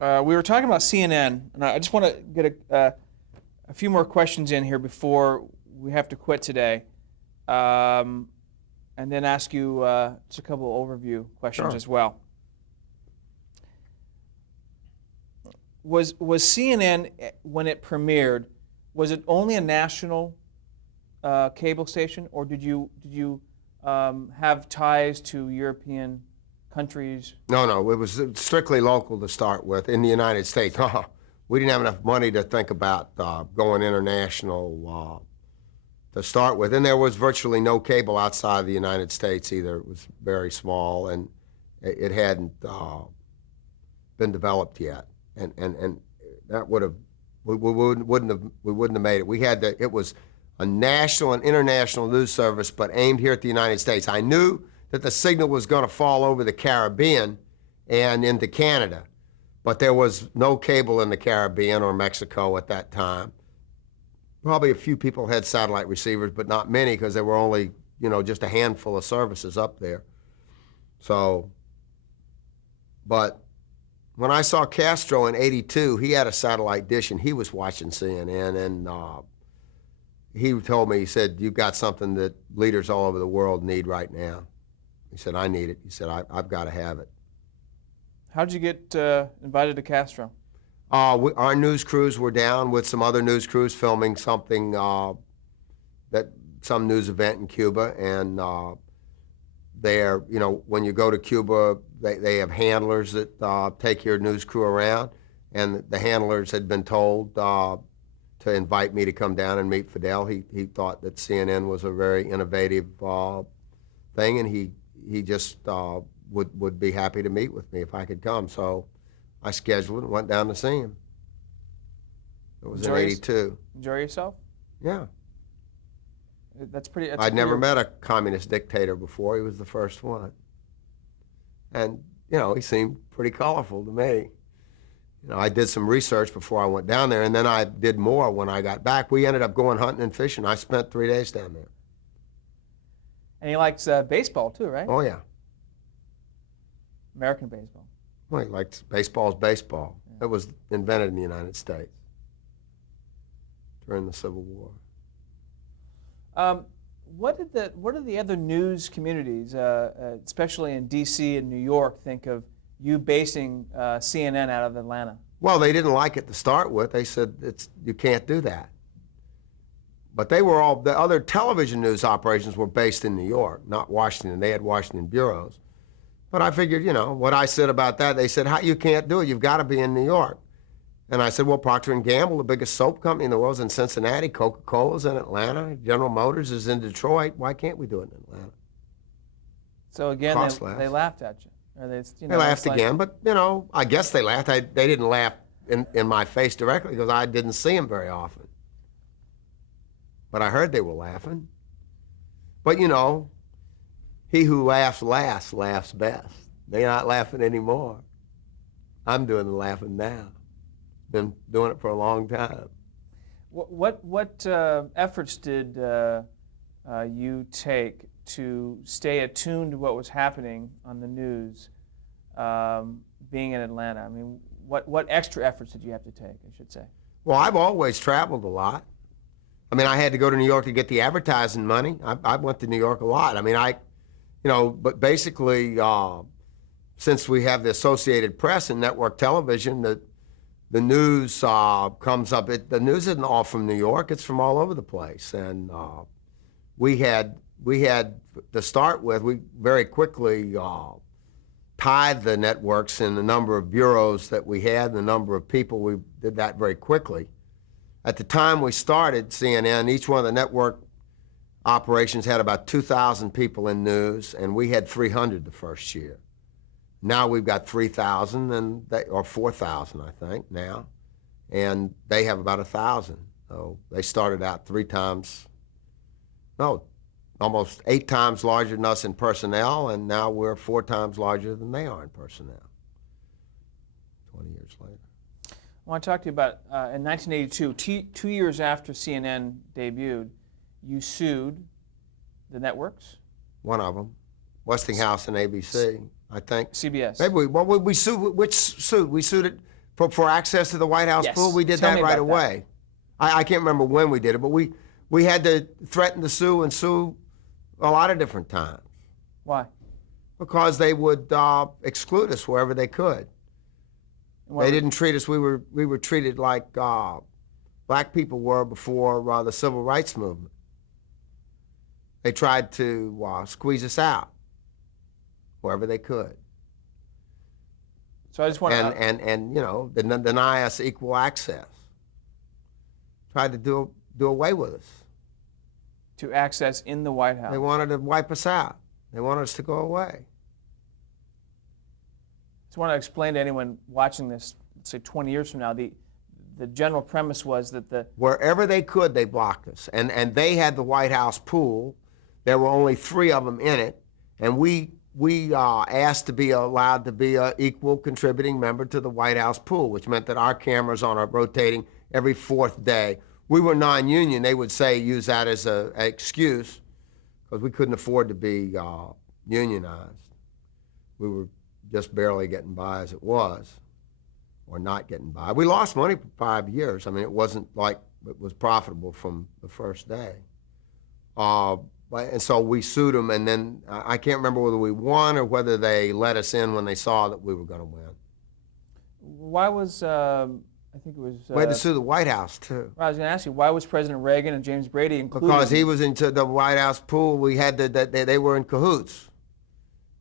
We were talking about CNN, and I just want to get a few more questions in here before we have to quit today, and then ask you just a couple overview questions Sure. as well. Was CNN when it premiered? Was it only a national cable station, or did you have ties to European countries? No, it was strictly local to start with in the United States. We didn't have enough money to think about going international to start with. And there was virtually no cable outside of the United States either. It was very small, and it hadn't been developed yet. And that would have, we wouldn't have made it. We had to, it was a national and international news service, but aimed here at the United States. I knew that the signal was going to fall over the Caribbean and into Canada, but there was no cable in the Caribbean or Mexico at that time. Probably a few people had satellite receivers, but not many because there were only, just a handful of services up there. So, but when I saw Castro in '82, he had a satellite dish and he was watching CNN, and he told me, he said, "You've got something that leaders all over the world need right now." He said, "I need it." He said, I've got to have it. How did you get invited to Castro? Our news crews were down with some other news crews filming something, some news event in Cuba, and there, when you go to Cuba, they have handlers that take your news crew around, and the handlers had been told to invite me to come down and meet Fidel. He thought that CNN was a very innovative thing, and he just would be happy to meet with me if I could come. So I scheduled it and went down to see him. It was in '82. Enjoy yourself? Yeah. That's pretty. I'd never met a communist dictator before. He was the first one. And, he seemed pretty colorful to me. I did some research before I went down there, and then I did more when I got back. We ended up going hunting and fishing. I spent 3 days down there. And he likes baseball too, right? Oh, yeah. American baseball. Well, he likes baseball's baseball. Yeah. It was invented in the United States during the Civil War. What did the other news communities, especially in D.C. and New York, think of you basing CNN out of Atlanta? Well, they didn't like it to start with. They said you can't do that. But the other television news operations were based in New York, not Washington. They had Washington bureaus. But I figured, what I said about that, they said, "How, you can't do it. You've got to be in New York." And I said, "Well, Procter & Gamble, the biggest soap company in the world, is in Cincinnati. Coca-Cola's in Atlanta. General Motors is in Detroit. Why can't we do it in Atlanta?" So again, they laughed at you. Or they laughed again, but, I guess they laughed. They didn't laugh in my face directly because I didn't see them very often. But I heard they were laughing. But, he who laughs last laughs best. They're not laughing anymore. I'm doing the laughing now. Been doing it for a long time. What efforts did you take to stay attuned to what was happening on the news, being in Atlanta? I mean, what extra efforts did you have to take, I should say? Well, I've always traveled a lot. I mean, I had to go to New York to get the advertising money. I went to New York a lot. I mean, but basically, since we have the Associated Press and network television, the news comes up. The news isn't all from New York; it's from all over the place. And we had to start with. We very quickly tied the networks in the number of bureaus that we had, and the number of people. We did that very quickly. At the time we started CNN, each one of the network operations had about 2,000 people in news, and we had 300 the first year. Now we've got 3,000 or 4,000, I think, now, and they have about 1,000. So they started out almost 8 times larger than us in personnel, and now we're 4 times larger than they are in personnel, 20 years later. I want to talk to you about, in 1982, 2 years after CNN debuted, you sued the networks? One of them, Westinghouse and ABC, I think. CBS. Maybe we sued, which suit? We sued it For access to the White House Yes. pool, we did Tell that me right about that. away. I can't remember when we did it, but we had to threaten to sue and sue a lot of different times Why? because they would exclude us wherever they could. And what They was- didn't treat us. We were treated like black people were before the civil rights movement. They tried to squeeze us out wherever they could, So I just want to. and you know, deny us equal access. Tried to do away with us. to access in the White House. They wanted to wipe us out. They wanted us to go away. Just want to explain to anyone watching this, let's say 20 years from now, the general premise was that the Wherever they could, they blocked us. And they had the White House pool. There were only 3 of them in it, and we asked to be allowed to be an equal contributing member to the White House pool, which meant that our cameras on are rotating every 4th day. We were non-union. They would say use that as an excuse because we couldn't afford to be unionized. We were just barely getting by as it was, or not getting by. We lost money for 5 years. I mean, it wasn't like it was profitable from the first day. And so we sued them, and then I can't remember whether we won or whether they let us in when they saw that we were going to win. why was I think it was. We had to sue the White House, too. I was going to ask you, why was President Reagan and James Brady included? Because he was into the White House pool. We had they were in cahoots.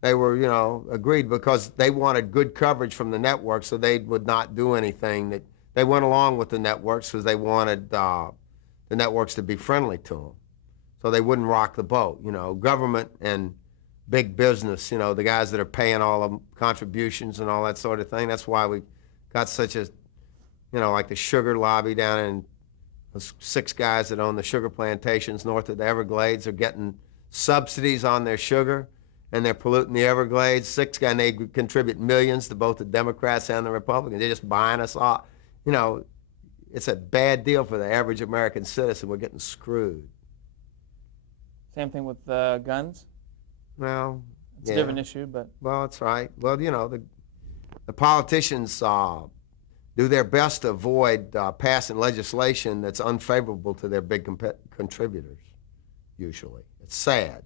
They were, you know, agreed because they wanted good coverage from the network, so they would not do anything that they went along with the networks because they wanted the networks to be friendly to them, so they wouldn't rock the boat. You know, government and big business. You know, the guys that are paying all the contributions and all that sort of thing. That's why we got such a, you know, like the sugar lobby down in. Those 6 guys that own the sugar plantations north of the Everglades are getting subsidies on their sugar, and they're polluting the Everglades. 6 guys, and they contribute millions to both the Democrats and the Republicans. They're just buying us off. You know, it's a bad deal for the average American citizen. We're getting screwed. Same thing with guns. Well, It's a different issue, but Well, that's right. Well, you know, the politicians do their best to avoid passing legislation that's unfavorable to their big contributors, usually. It's sad.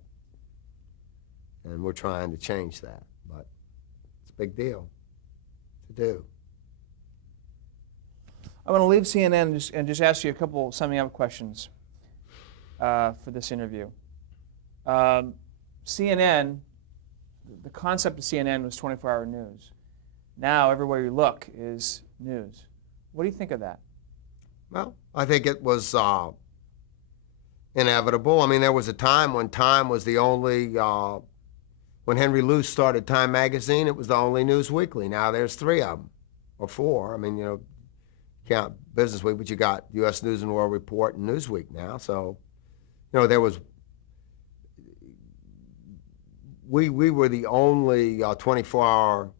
And we're trying to change that, but it's a big deal to do. I want to leave CNN and just ask you a couple summing up questions for this interview. CNN, the concept of CNN was 24-hour news. Now, everywhere you look is news. What do you think of that? Well, I think it was inevitable. I mean, there was a time when Time was the only, when Henry Luce started Time magazine, it was the only news weekly. Now there's 3 of them, or 4. I mean, you know, count Business Week, but you got U.S. News and World Report and Newsweek now. So, you know, there was, we were the only 24-hour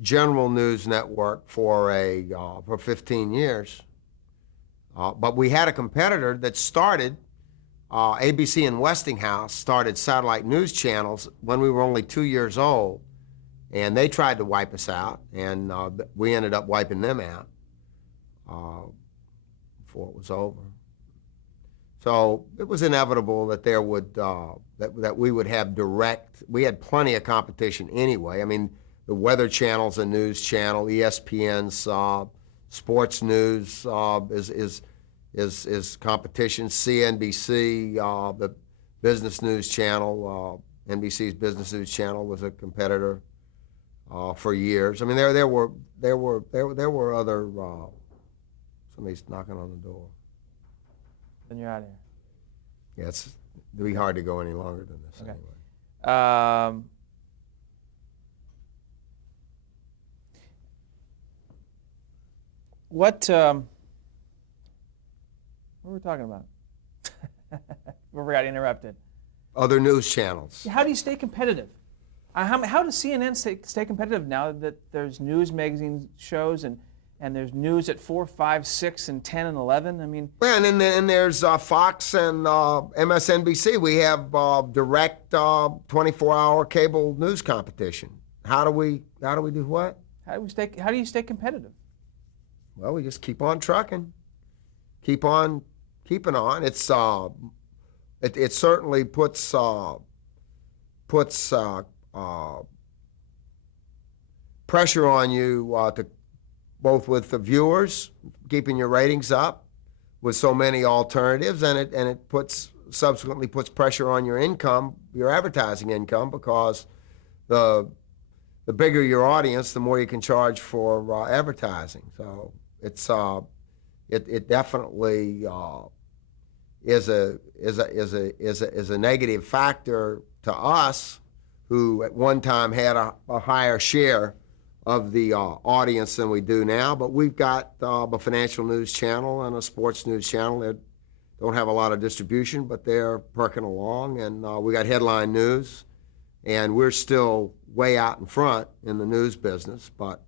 general news network for 15 years. But we had a competitor that started, ABC and Westinghouse started satellite news channels when we were only 2 years old, and they tried to wipe us out, and we ended up wiping them out before it was over. So it was inevitable that there would that we would have direct. We had plenty of competition anyway. I mean, the Weather Channel's a news channel. ESPN's sports news is competition. CNBC, the business news channel, NBC's business news channel was a competitor for years. I mean, there were other. Somebody's knocking on the door. Then you're out of here. Yeah, it'd be hard to go any longer than this Okay. anyway. What were we talking about? Before we got interrupted. Other news channels. How do you stay competitive? How does CNN stay competitive now that there's news magazine shows and there's news at 4, 5, 6, and 10 and 11? I mean, Well, and then there's Fox and MSNBC. We have direct 24-hour cable news competition. How do we do what? how do you stay competitive? well, we just keep on trucking, keep on keeping on. It certainly puts pressure on you to both with the viewers, keeping your ratings up with so many alternatives, and it subsequently puts pressure on your income, your advertising income, because the bigger your audience, the more you can charge for advertising. So it definitely is a negative factor to us, who at one time had a higher share of the audience than we do now. But we've got a financial news channel and a sports news channel that don't have a lot of distribution, but they're perking along. And we got headline news, and we're still way out in front in the news business. But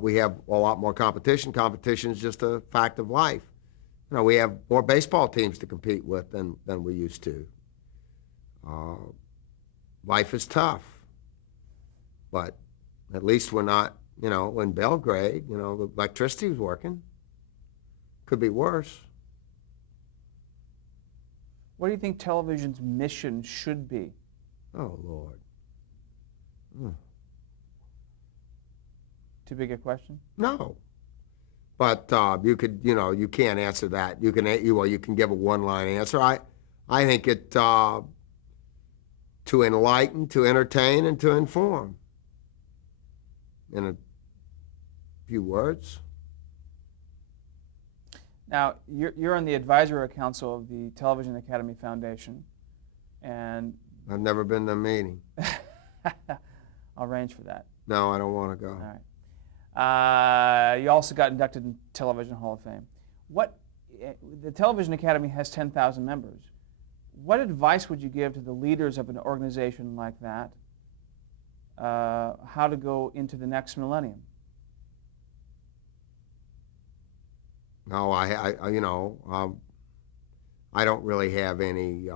we have a lot more competition. Competition is just a fact of life. You know, we have more baseball teams to compete with than we used to. Life is tough, but at least we're not, in Belgrade, the electricity was working. Could be worse. What do you think television's mission should be? Oh, Lord. Too big a question? No. But you could, you can't answer that. You can give a one-line answer. I think it to enlighten, to entertain, and to inform. In a few words. Now, you're on the advisory council of the Television Academy Foundation, and I've never been to a meeting. I'll arrange for that. No, I don't want to go. All right. You also got inducted in Television Hall of Fame. The Television Academy has 10,000 members. What advice would you give to the leaders of an organization like that, how to go into the next millennium? No, I don't really have any.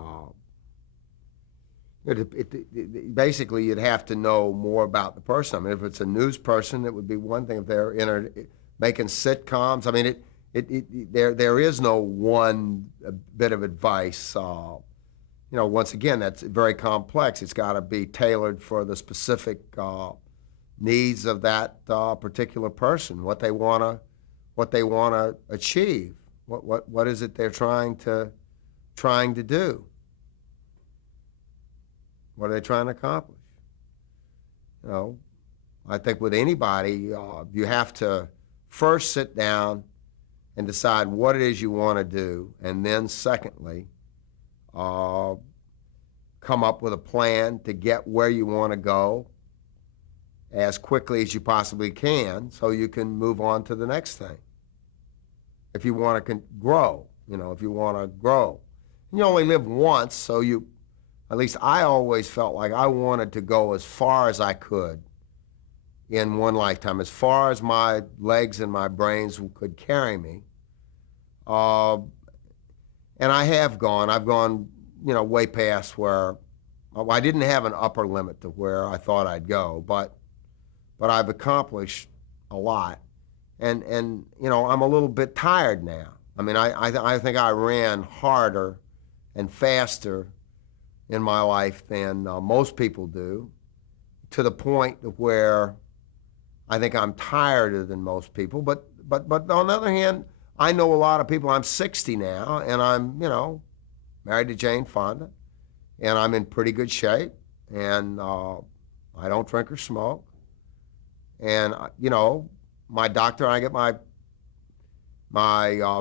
Basically, you'd have to know more about the person. I mean, if it's a news person, it would be one thing. If they're making sitcoms, I mean, there is no one bit of advice. Once again, that's very complex. It's got to be tailored for the specific needs of that particular person, what they want to achieve, what is it they're trying to do, what are they trying to accomplish. I think with anybody, you have to first sit down and decide what it is you want to do, and then secondly, come up with a plan to get where you want to go as quickly as you possibly can, so you can move on to the next thing. If you want to grow, if you want to grow. And you only live once, so at least I always felt like I wanted to go as far as I could in one lifetime, as far as my legs and my brains could carry me. And I have gone. I've gone, way past where I didn't have an upper limit to where I thought I'd go, but I've accomplished a lot. And I'm a little bit tired now. I mean, I think I ran harder and faster in my life than most people do, to the point of where I think I'm tireder than most people. But on the other hand, I know a lot of people. I'm 60 now, and I'm, married to Jane Fonda, and I'm in pretty good shape, and I don't drink or smoke. And, my doctor, I get my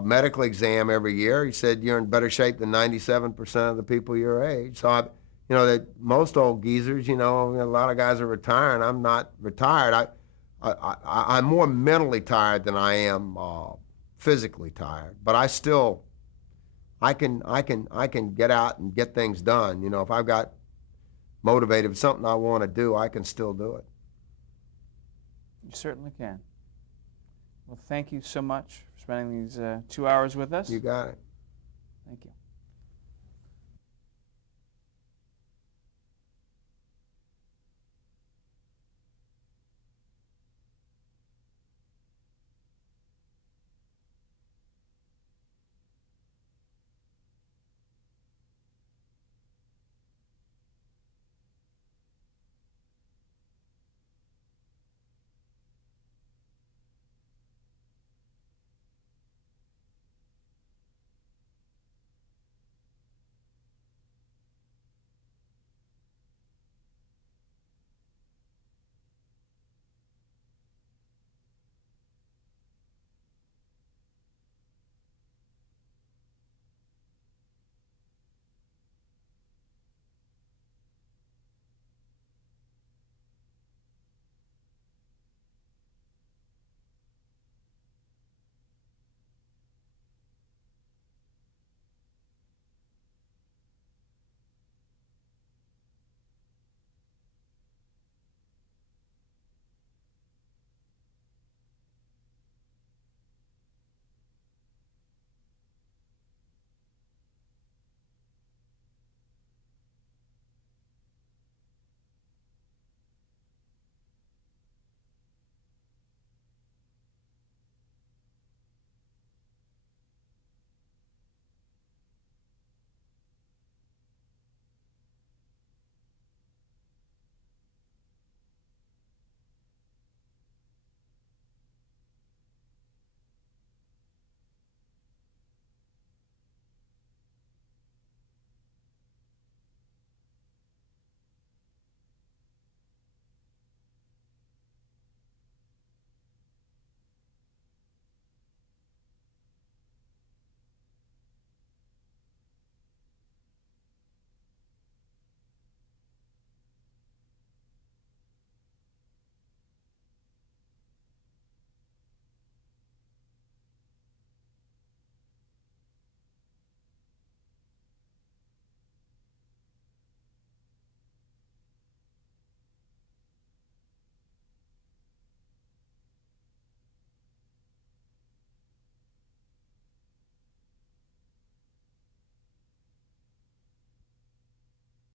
medical exam every year. He said, you're in better shape than 97% of the people your age. So, that most old geezers, a lot of guys are retiring. I'm not retired. I'm more mentally tired than I am physically tired. But I still, I can get out and get things done. If I've got motivated with something I want to do, I can still do it. You certainly can. Well, thank you so much for spending these 2 hours with us. You got it. Thank you.